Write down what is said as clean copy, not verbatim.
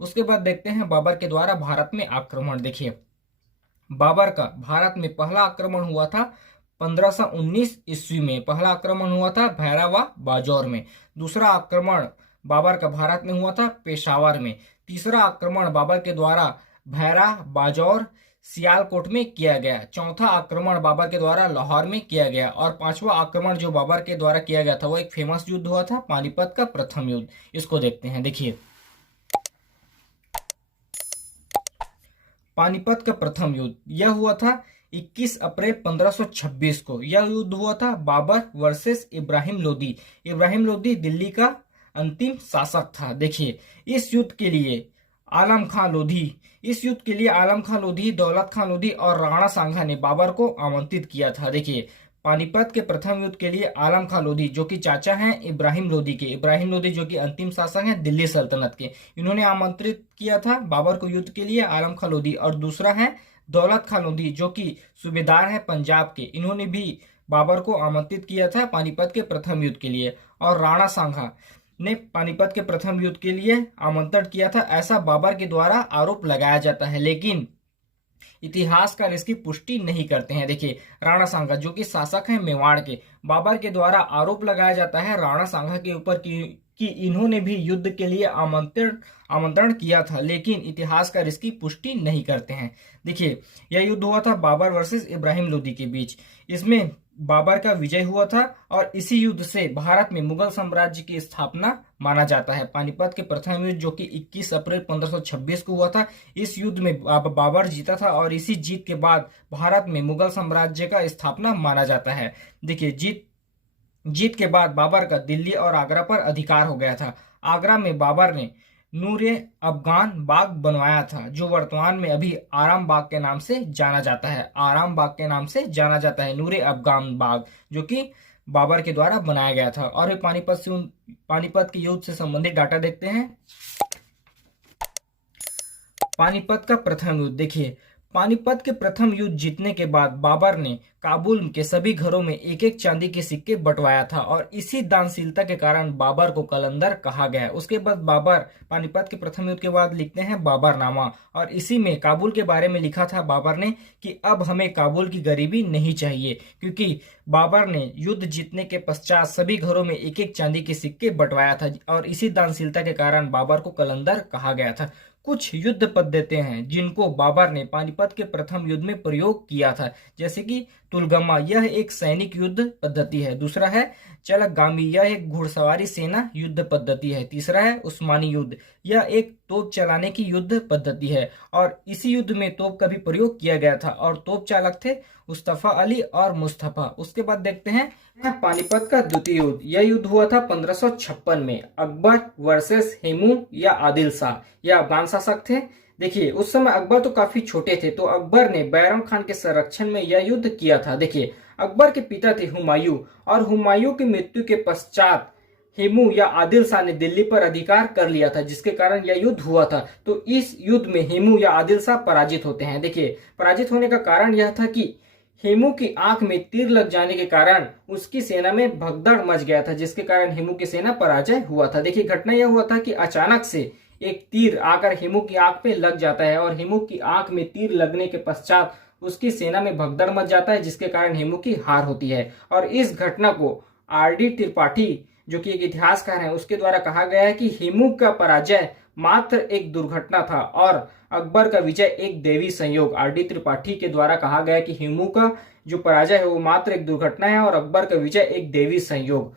उसके बाद देखते हैं बाबर के द्वारा भारत में आक्रमण। देखिए, बाबर का भारत में पहला आक्रमण हुआ था 1519 ईस्वी में। पहला आक्रमण हुआ था भैरवा बाजौर में। दूसरा आक्रमण बाबर का भारत में हुआ था पेशावर में। तीसरा आक्रमण बाबर के द्वारा भैरा बाजौर सियालकोट में किया गया। चौथा आक्रमण बाबर के द्वारा लाहौर में किया गया। और पांचवा आक्रमण जो बाबर के द्वारा किया गया था वो एक फेमस युद्ध हुआ था, पानीपत का प्रथम युद्ध। इसको देखते हैं। देखिए, पानीपत का प्रथम युद्ध यह हुआ था 21 अप्रैल 1526 को। यह युद्ध हुआ था बाबर वर्सेस इब्राहिम लोदी। इब्राहिम लोदी दिल्ली का अंतिम शासक था। देखिए, इस युद्ध के लिए आलम खां लोधी, दौलत खां लोधी और राणा सांगा ने बाबर को आमंत्रित किया था। देखिए, पानीपत के प्रथम युद्ध के लिए आलम खां लोधी जो कि चाचा हैं इब्राहिम लोधी के, इब्राहिम लोधी जो कि अंतिम शासक हैं दिल्ली सल्तनत के, इन्होंने आमंत्रित किया था बाबर को युद्ध के लिए, आलम खां लोधी। और दूसरा है दौलत खां लोधी जो कि सूबेदार है पंजाब के, इन्होंने भी बाबर को आमंत्रित किया था पानीपत के प्रथम युद्ध के लिए। और राणा सांगा ने पानीपत के प्रथम युद्ध के लिए आमंत्रण किया था, ऐसा बाबर के द्वारा आरोप लगाया जाता है, लेकिन इतिहासकार इसकी पुष्टि नहीं करते हैं। देखिए, राणा सांगा जो कि शासक हैं मेवाड़ के, बाबर के द्वारा आरोप लगाया जाता है राणा सांगा के ऊपर कि इन्होंने भी युद्ध के लिए आमंत्रण किया था, लेकिन इतिहासकार इसकी पुष्टि नहीं करते हैं। देखिए, यह युद्ध हुआ था बाबर वर्सेस इब्राहिम लोदी के बीच। इसमें बाबर का विजय हुआ था और इसी युद्ध से भारत में मुगल साम्राज्य की स्थापना माना जाता है। पानीपत के प्रथम युद्ध जो कि 21 अप्रैल 1526 को हुआ था, इस युद्ध में बाबर जीता था और इसी जीत के बाद भारत में मुगल साम्राज्य का स्थापना माना जाता है। देखिए, जीत के बाद बाबर का दिल्ली और आगरा पर अधिकार हो गया था। आगरा में बाबर ने नूरे अफगान बाग बनवाया था, जो वर्तमान में अभी आराम बाग के नाम से जाना जाता है। आराम बाग के नाम से जाना जाता है नूरे अफगान बाग, जो कि बाबर के द्वारा बनाया गया था। और पानीपत के युद्ध से संबंधित डाटा देखते हैं। पानीपत का प्रथम युद्ध। देखिए, पानीपत के प्रथम युद्ध जीतने के बाद बाबर ने काबुल के सभी घरों में एक एक चांदी के सिक्के बंटवाया था और इसी दानशीलता के कारण बाबर को कलंदर कहा गया। उसके बाद बाबर पानीपत के प्रथम युद्ध के बाद लिखते हैं बाबरनामा, और इसी में काबुल के बारे में लिखा था बाबर ने कि अब हमें काबुल की गरीबी नहीं चाहिए, क्योंकि बाबर ने युद्ध जीतने के पश्चात सभी घरों में एक एक चांदी के सिक्के बंटवाया था और इसी दानशीलता के कारण बाबर को कलंदर कहा गया था। कुछ युद्ध पद्धतियां हैं जिनको बाबर ने पानीपत के प्रथम युद्ध में प्रयोग किया था, जैसे कि तुलगमा, यह एक सैनिक युद्ध पद्धति है। दूसरा है चलगामी, यह एक घुड़सवारी सेना युद्ध पद्धति है। तीसरा है उस्मानी युद्ध, यह एक तोप चलाने की युद्ध पद्धति है और इसी युद्ध में तोप का भी प्रयोग किया गया था और तोप चालक थे मुस्तफा अली और मुस्तफा। उसके बाद देखते हैं पानीपत का द्वितीय युद्ध। यह युद्ध हुआ था 1556 में। अकबर वर्सेस हेमू या आदिल शाह, यह अफगान शासक थे। देखिए, उस समय अकबर तो काफी छोटे थे, तो अकबर ने बैरम खान के संरक्षण में यह युद्ध किया था। देखिए, अकबर के पिता थे हुमायूं और हुमायूं की मृत्यु के पश्चात हेमू या आदिल शाह ने दिल्ली पर अधिकार कर लिया था, जिसके कारण यह युद्ध हुआ था। तो इस युद्ध में हेमू या आदिल शाह पराजित होते हैं। देखिए, पराजित होने का कारण यह था कि हेमू की आंख में तीर लग जाने के कारण उसकी सेना में भगदड़ मच गया था, जिसके कारण हेमू की सेना पराजय हुआ था। देखिए, घटना यह हुआ था कि अचानक से एक तीर आकर हेमू की आंख पे लग जाता है और हेमू की आंख में तीर लगने के पश्चात उसकी सेना में भगदड़ मच जाता है, जिसके कारण हेमू की हार होती है। और इस घटना को आर.डी. त्रिपाठी जो कि एक इतिहासकार है, उसके द्वारा कहा गया है कि हेमू का पराजय मात्र एक दुर्घटना था और अकबर का विजय एक देवी संयोग। आर.डी. त्रिपाठी के द्वारा कहा गया कि हेमू का जो पराजय है वो मात्र एक दुर्घटना है और अकबर का विजय एक देवी संयोग।